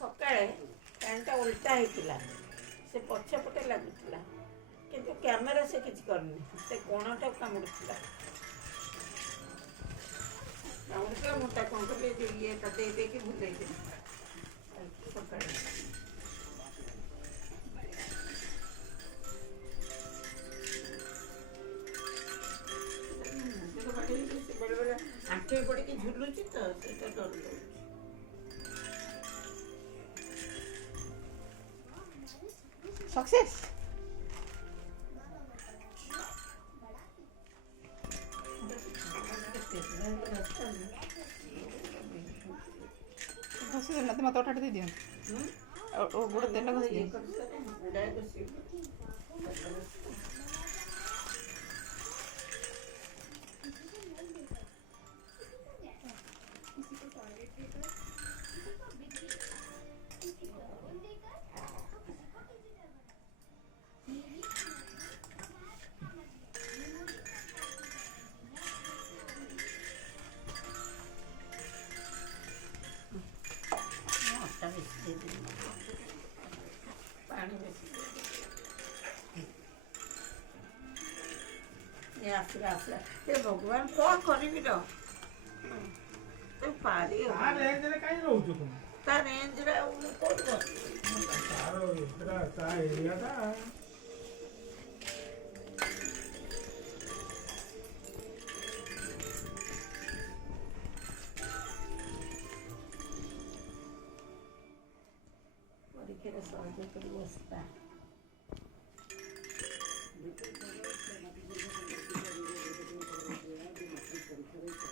ସକାଳେ ପ୍ୟାଣ୍ଟଟା ଓଲଟା ହେଇଥିଲା, ସେ ପଛପଟେ ଲାଗୁଥିଲା, କିନ୍ତୁ କ୍ୟାମେରା ସେ କିଛି କରିନି, ସେ କୋଣଟାକୁ କାମୁଡ଼ୁଥିଲା। ମୁଁ ତାକୁ କ'ଣ କଲି, ଯେ ଇଏଟା ଦେଇକି ଭୁଲେଇଦେଲି ସକାଳେ। ବେଳେବେଳେ ଆଣ୍ଠେଇ ପଡ଼ିକି ଝୁଲୁଛି ତ, ସେଇଟା ଡର ଲାଗୁଛି। सक्सेस घसी देना तो मत उठाड़ी दे दियो और गोड़ तेल घसी दे ପାଣି ଆସିଲା ଏ ଭଗବାନ କ'ଣ କରିବି ର ପାରି ତା ରେଞ୍ଜରେ ଆଉ ମୁଁ କୋଉଠି ତା ଏରିଆଟା ପରୀକ୍ଷାରେ ସହଜ କରି ବସିବା।